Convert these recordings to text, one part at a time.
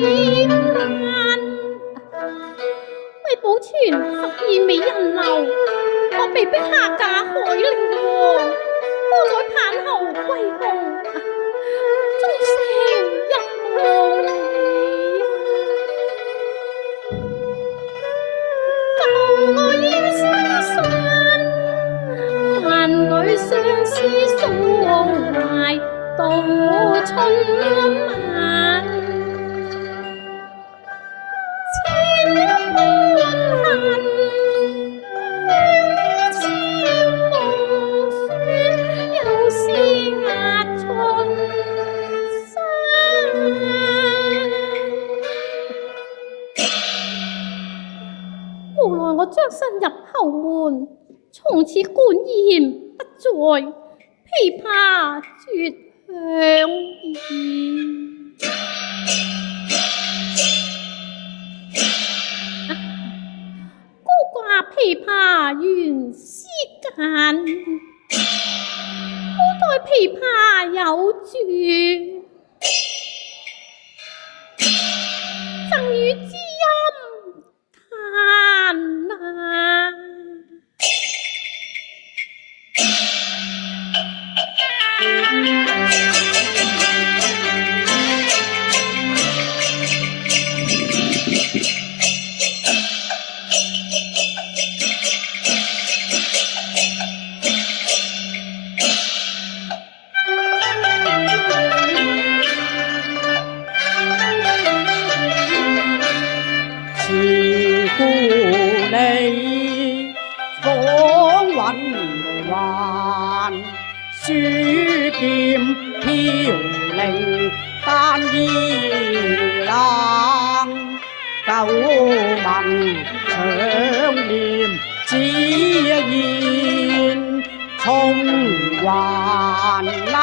為難。為保存十二美人樓，我被逼下嫁海陵王，多在盼后歸降，終成一夢。舊愛要消散，萬裡相思訴懷，到春晚。千般恨，朝暮雪，又是壓春山。無奈我將身入後門，從此冠冕不在，琵琶絕響矣。孤掛琵琶原思間，好待琵琶有主，贈與知音彈啊。書劍飄零單衣冷，舊聞長念只言重還啦。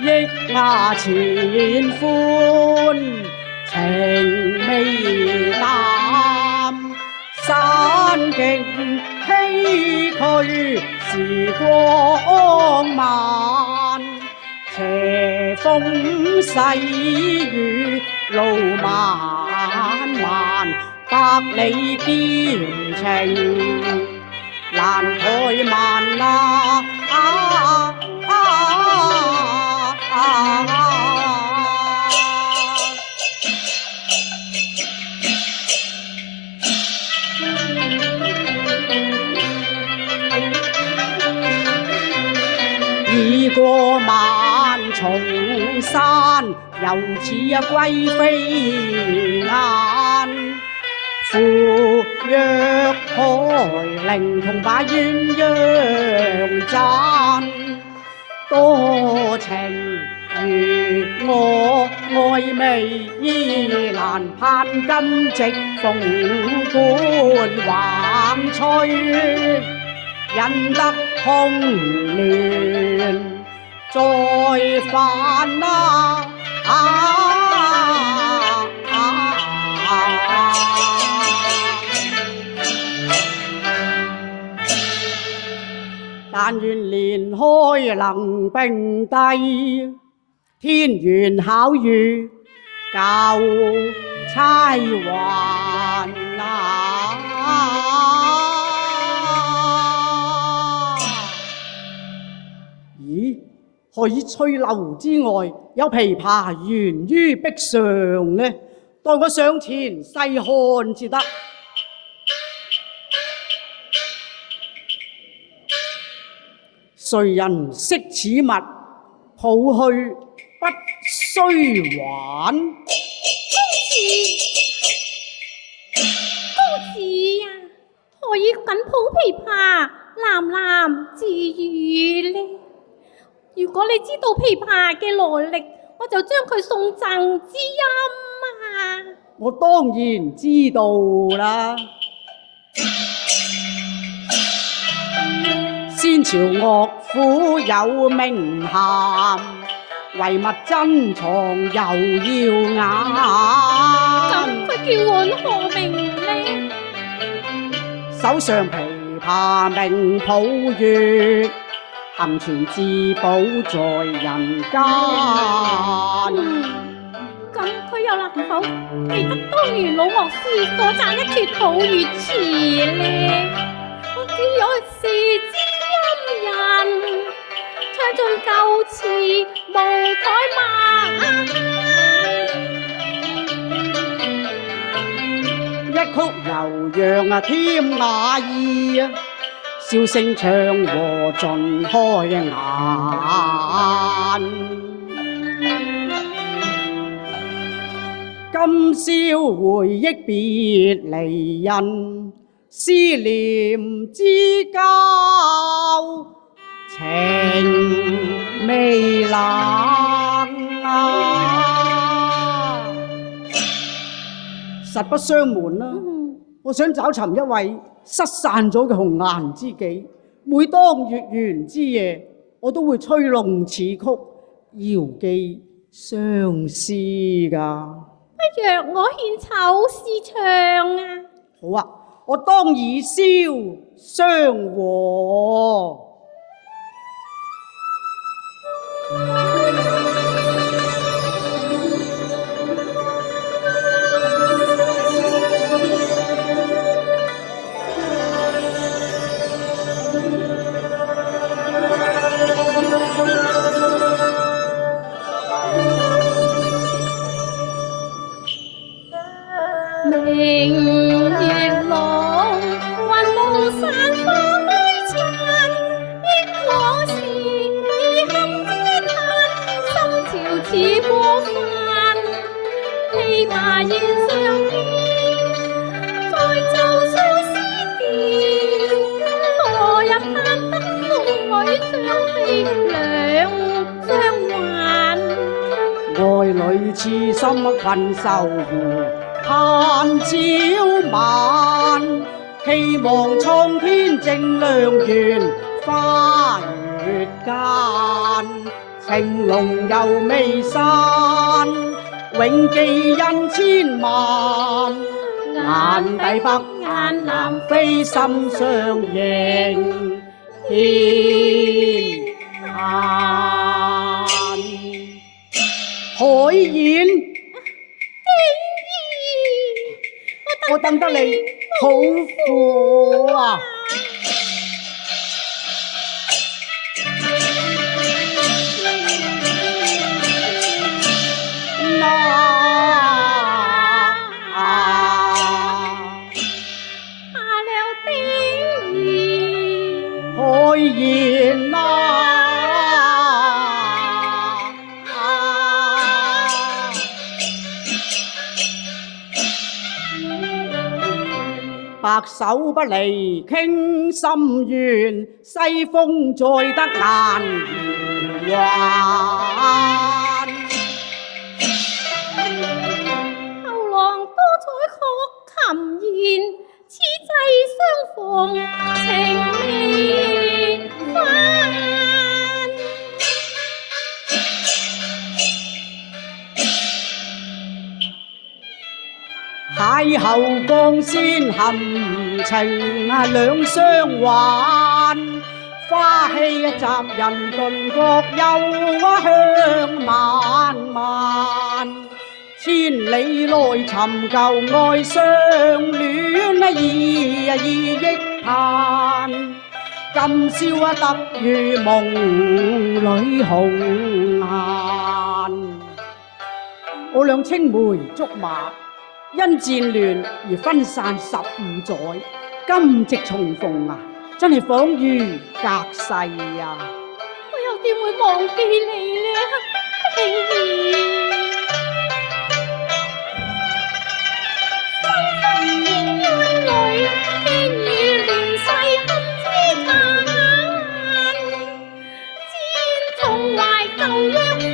憶衙前歡情未淡，山徑崎嶇時光慢，斜風細雨路漫漫，百里雕情難怠慢啊！已過萬重山，又似歸飛雁。赴約海陵同把鴛鴦讚，多情如我愛媚依蘭，盼今夕鳳冠橫吹，引得紅鸞再返啊！但願蓮開能並蒂，天緣巧遇教差還啊！咦，翡翠樓之外有琵琶懸於壁上呢，待我上前細看至得。誰人識此物，抱去不須還。公子呀，何以緊抱琵琶喃喃自語呢？如果你知道琵琶嘅來歷，我就將佢送贈知音啊！我當然知道啦。先朝樂府有名銜，遺物珍藏又耀眼。咁佢手上琵琶鳴抱月，行傳至寶在人間。咁佢又能否記得當年老樂師所讚一闕寶月詞呢？我只有是知音人，唱盡舊詞無怠慢。一曲悠揚啊添雅意啊，笑聲唱和盡開眼。今宵回憶別離人，思念之交情未冷啊！實不相瞞啦，我想找尋一位失散咗嘅紅顏知己。每當月圓之夜，我都會吹弄此曲，遙寄相思㗎。不若我獻醜試唱啊！好啊，我當以簫相和。明月朗，雲霧散花開燦，憶往事遺憾嗟嘆，心潮似過泛，琵琶弦上牽，載奏相思調，何日盼得風裏相飛兩相還？愛侶痴心困愁湖，盼朝晚，期望蒼天正亮圓花月間，情濃又未散，永記恩千萬，眼底北雁南飛心相映牽盼。海燕，我等得你好苦啊！下了丁兒，海燕啊！白首不離傾心願，西風載得雁如還。後浪多采確琴弦，此際相逢情未返。邂逅光鮮含情兩相還，花氣襲人頓覺幽香漫漫，千里來尋舊愛相戀意憶嘆，今宵得如夢裏紅顏。我倆青梅竹馬，因戰亂而分散15載，今夕重逢啊，真係恍如隔世啊！我又點會忘記你呢？青兒，深深眼淚，輕雨亂世堪嗟嘆，千重懷舊約飛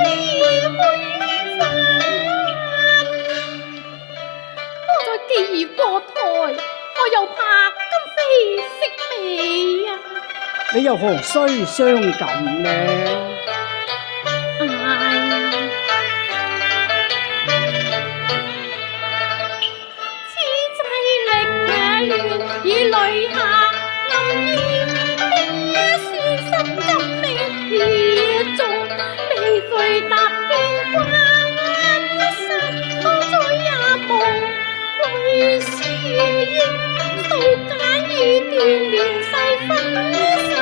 虛帆。既已過台，我又怕今非昔比啊！你又何須傷感呢？此際力亂，以淚數假已斷亂世分散。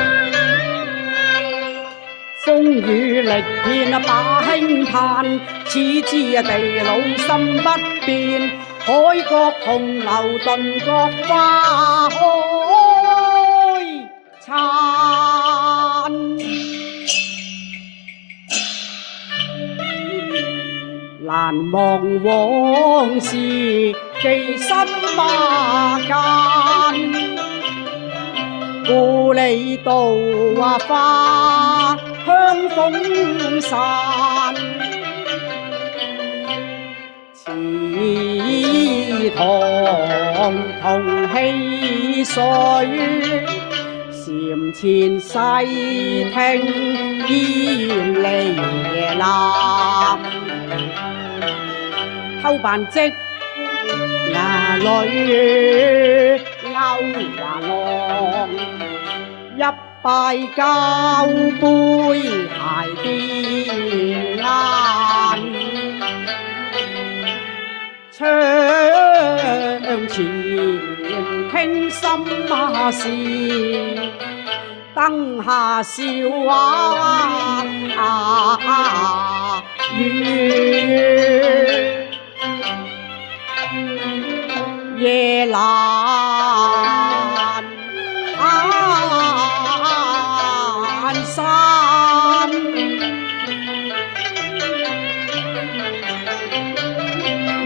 風雨力遍把輕嘆，始知地老心不變，海角同流頓覺花開燦。難忘往事記心馬間，故里渡花香風散，池塘同戲水，禪前細聽煙離南，偷辦織牙裏勾華浪，一拜交杯鞋邊眼，窗前傾心事，燈下笑語。夜闌珊，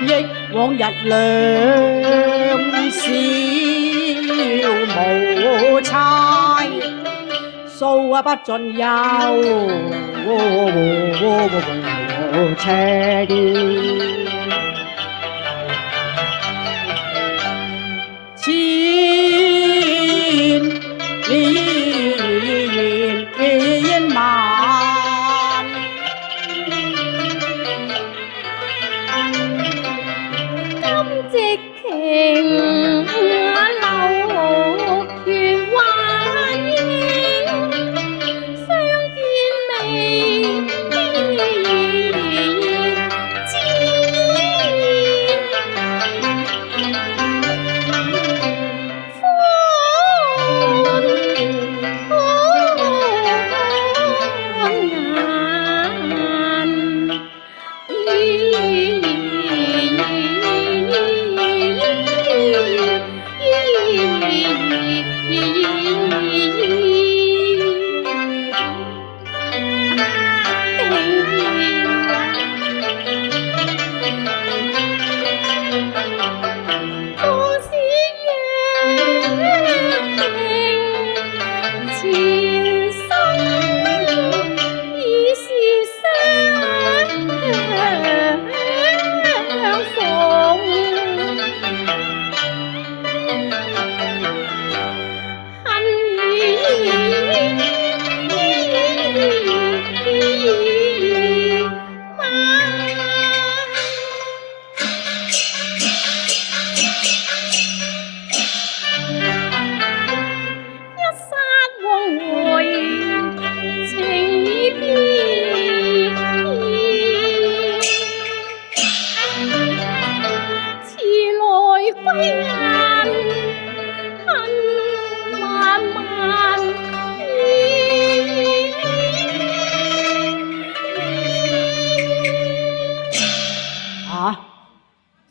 憶往日兩小無猜，數不盡柔情。千年萬，今夕瓊樓月幻影，相見未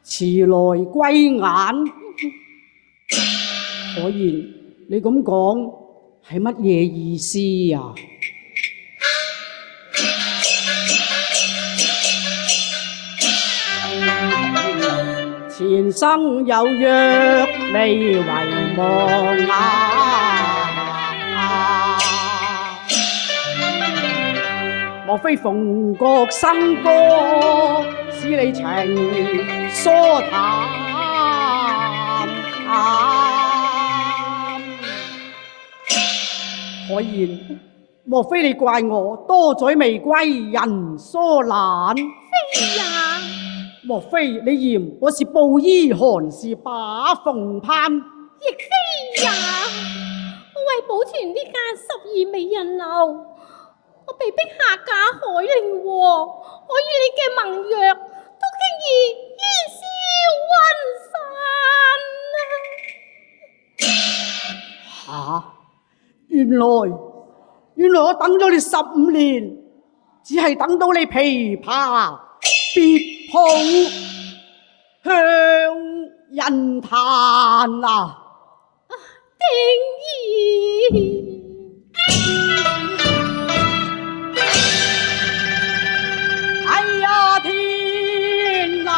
遲來歸眼，可言你咁講係乜嘢意思啊？前生有約你遺忘莫非鳳閣新歌使你情疏淡？可言莫非你怪我多嘴未歸人疏懶？非也。莫非你嫌我是布衣寒士把鳳攀？亦非也。為保存呢間12美人樓，我被逼下嫁海陵王，我與你嘅盟約都經已煙消雲散。原來我等咗你15年，只係等到你琵琶別抱向人彈啊！定兒。哎呀天啊！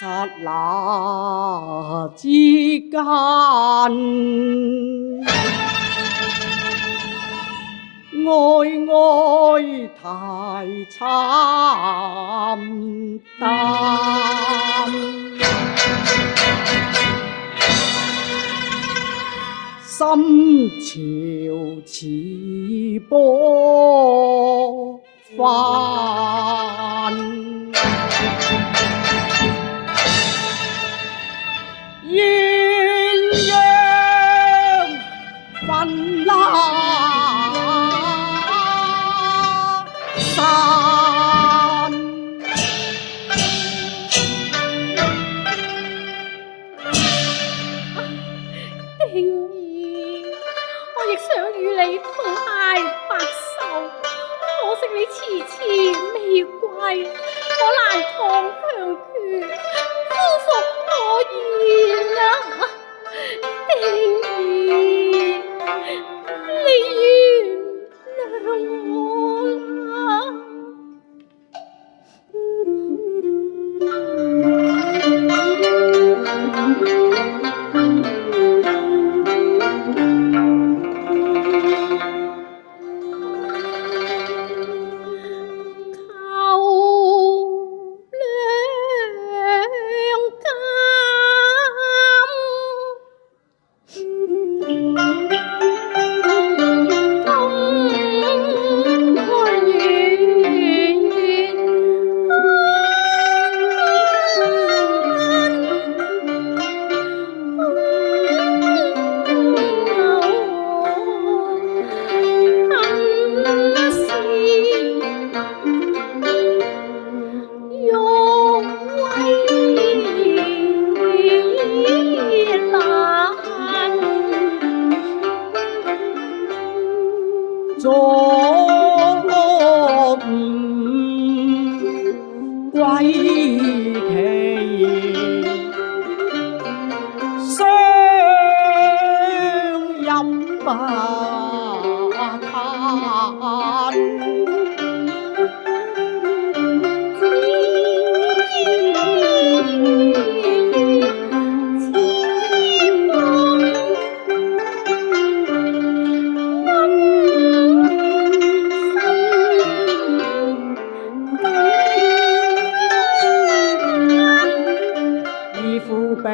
剎那之間，哀哀太慘淡，心潮似波翻。鴛鴦分啦散，定兒，我亦想與你同偕白首，可惜你遲遲未歸，我難抗強權，夫復何言啊！定兒，你原諒我啦。昨午歸期，相飲不嘆。並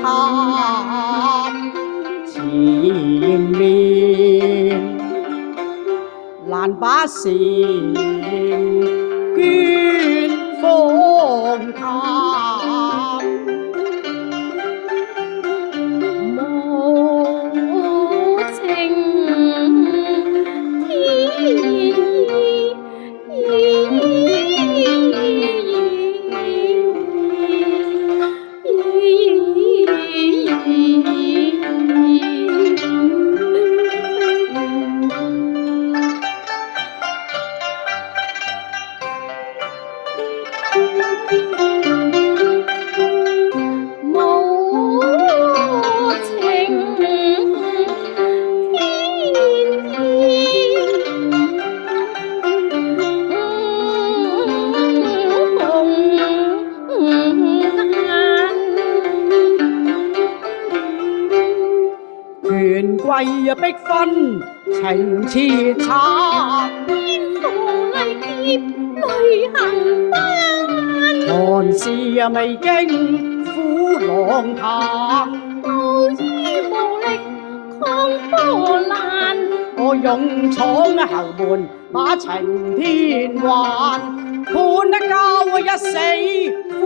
探前面，難把禪捲風淡。無情天權貴啊，逼婚情切慘，邊防禮劫淚痕斑，寒士啊未經苦浪淡，無依無力抗波瀾。我勇闖後門把情天還，強判得交一死，父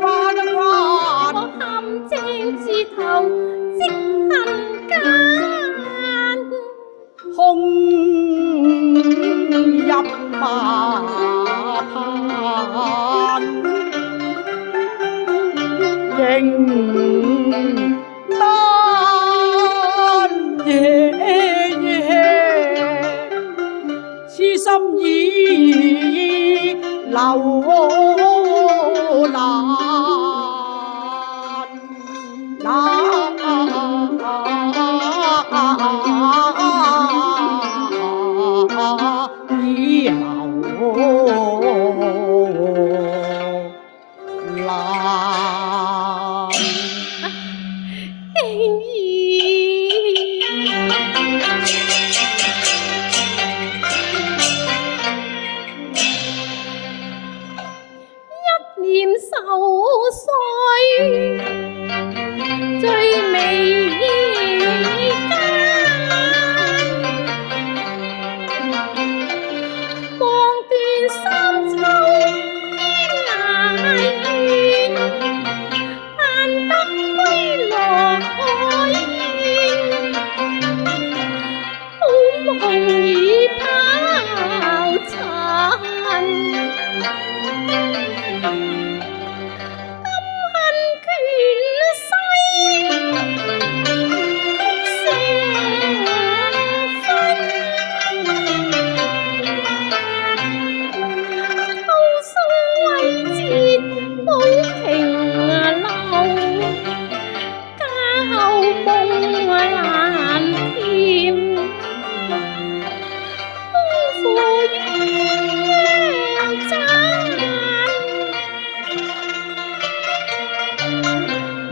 關一關。我陷阱字頭即恨間，空入馬棚，仍單夜夜，痴心已流難。已流難。輕兒，一念愁緒，最眉間，望斷三秋天涯怨，盼得歸來現，好夢已拋塵。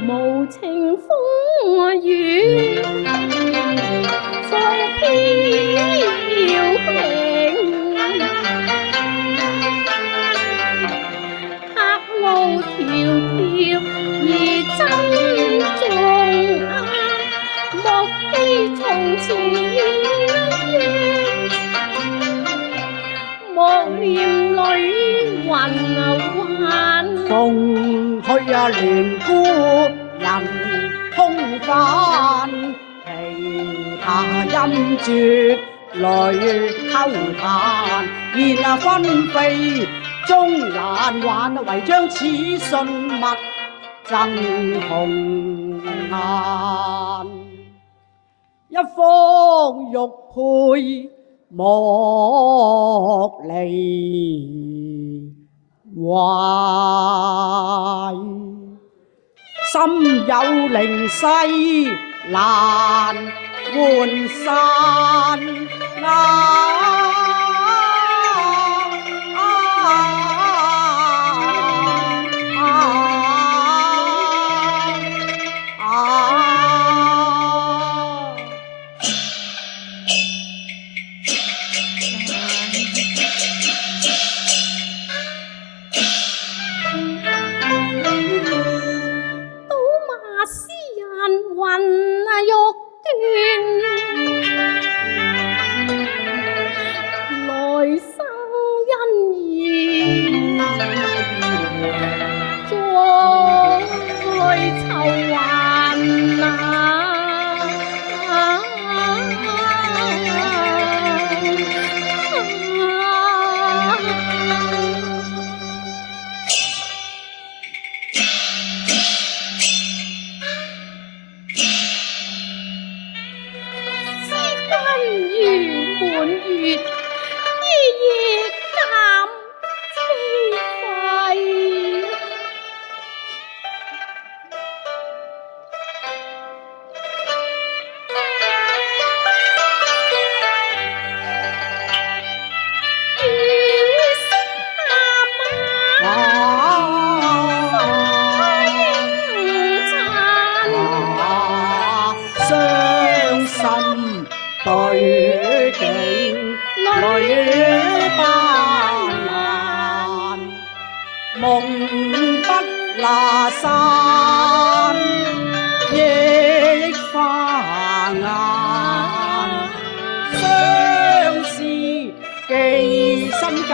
無情風雨放飄萍，黑路迢迢而珍重莫非從前莫念裏雲幻。奉去連孤人空返，琵琶音絕淚溝嘆。言分飛終難還，唯將此信物贈紅顏。一方玉佩莫離懷，心有靈犀難換散。對鏡淚斑斕，夢不拿散，憶花顏，相思寄心間。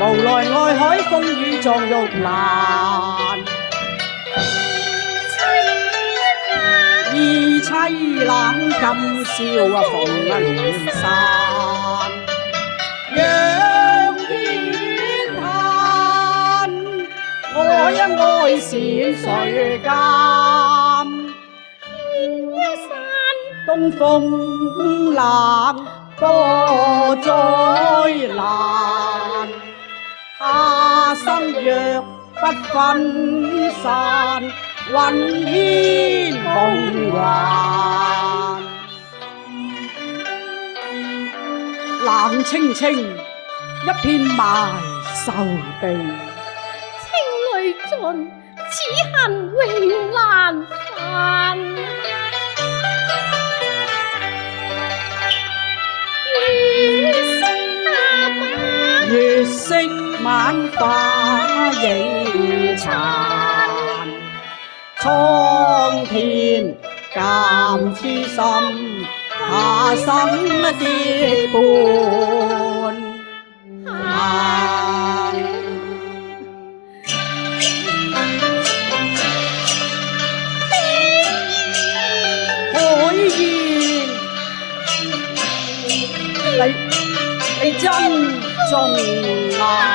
無奈愛海風雨撞玉蘭，二妻冷今宵啊逢鸞山，仰天嘆，我一愛是誰監？東風冷，多災難。他生若不分散，雲天夢幻。冷清清，一片埋愁地。情淚盡，此恨永難散。月色晚花影殘，蒼天鑑痴心，下生結伴行。海燕，你真重眼。